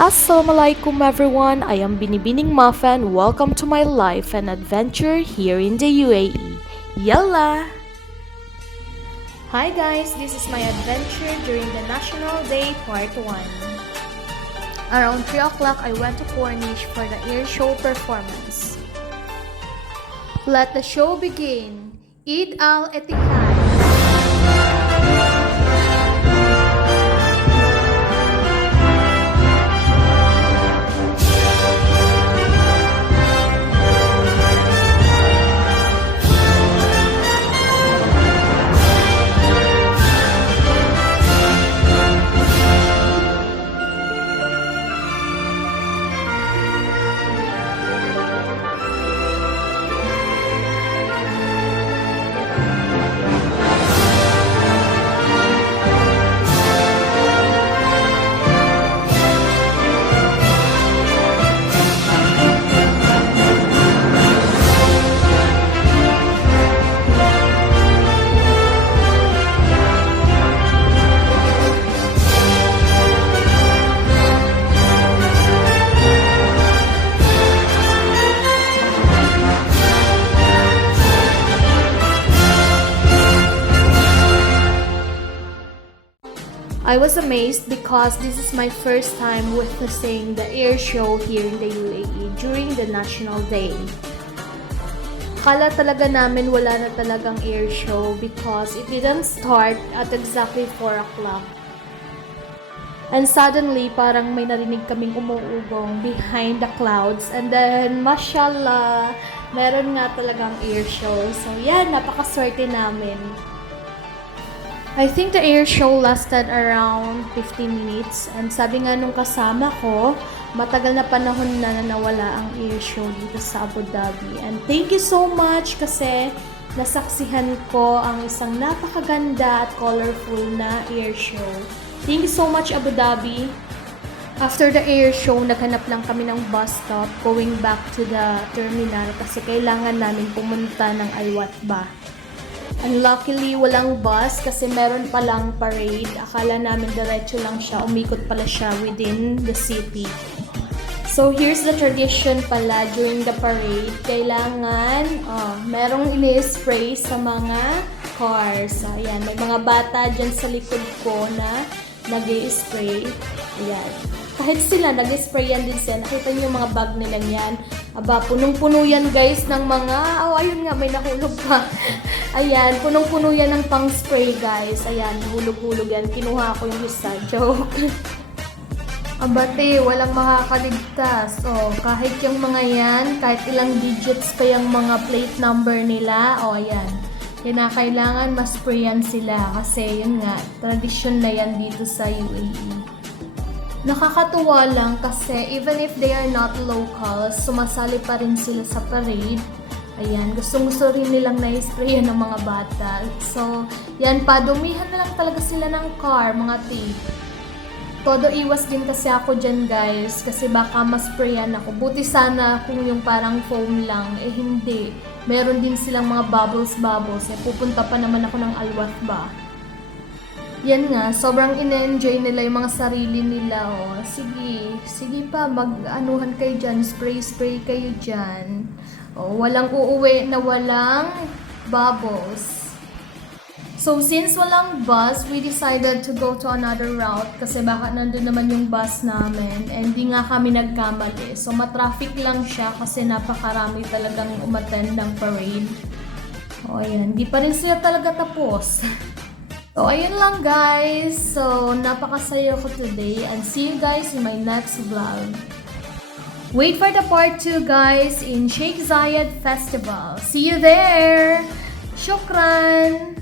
Assalamualaikum everyone, I am Binibining Muffin. Welcome to my life and adventure here in the UAE. Yalla! Hi guys, this is my adventure during the National Day Part 1. Around 3 o'clock, I went to Corniche for the air show performance. Let the show begin. Eid al-Etihad. I was amazed because this is my first time witnessing the air show here in the UAE during the National Day. Kala talaga namin wala na talagang air show because it didn't start at exactly 4 o'clock. And suddenly, parang may narinig kaming umuugong behind the clouds. And then, mashallah, meron nga talagang air show. So yan, napakaswerte namin. I think the air show lasted around 15 minutes and sabi nga nung kasama ko, matagal na panahon na nawala ang air show dito sa Abu Dhabi. And thank you so much kasi nasaksihan ko ang isang napakaganda at colorful na air show. Thank you so much Abu Dhabi. After the air show, naghanap lang kami ng bus stop going back to the terminal kasi kailangan namin pumunta ng Al-Watbah. And luckily, walang bus kasi meron palang parade. Akala namin diretso lang siya. Umikot pala siya within the city. So, here's the tradition pala during the parade. Kailangan, merong ini-spray sa mga cars. Ayan, may mga bata dyan sa likod ko na nag-i-spray. Ayan. Kahit sila, nag-sprayan din sila. Nakita niyo yung mga bag nila yan. Aba, punong-puno yan guys ng mga... ayun nga, may nahulog pa. Ayan, punong-puno yan ng pang-spray guys. Ayan, hulog-hulog yan. Kinuha ko yung isa. Joke. Abate, walang makakaligtas. Kahit yung mga yan, kahit ilang digits pa yung mga plate number nila. Ayan. Kailangan ma-sprayan sila. Kasi yun nga, tradisyon na yan dito sa UAE. Nakakatuwa lang kasi even if they are not locals, sumasali pa rin sila sa parade. Ayan, gustong-gusto rin nilang na-sprayan ng mga bata. So, yan pa, dumihan na lang talaga sila ng car, mga tea. Todo iwas din kasi ako dyan guys, kasi baka ma-sprayan ako. Buti sana kung yung parang foam lang, hindi. Meron din silang mga bubbles. Pupunta pa naman ako ng Al-Watbah. Yan nga, sobrang in-enjoy nila yung mga sarili nila, Sige pa, mag-anuhan kayo dyan, spray kayo dyan. Walang uuwi na walang bubbles. So, since walang bus, we decided to go to another route kasi baka nandun naman yung bus namin and di nga kami nagkamali. So, matraffic lang siya kasi napakarami talagang umattend ng parade. Ayan, di pa rin sila talaga tapos. So, ayun lang guys. So, napakasaya ko today and see you guys in my next vlog. Wait for the part 2 guys in Sheikh Zayed Festival. See you there! Shukran!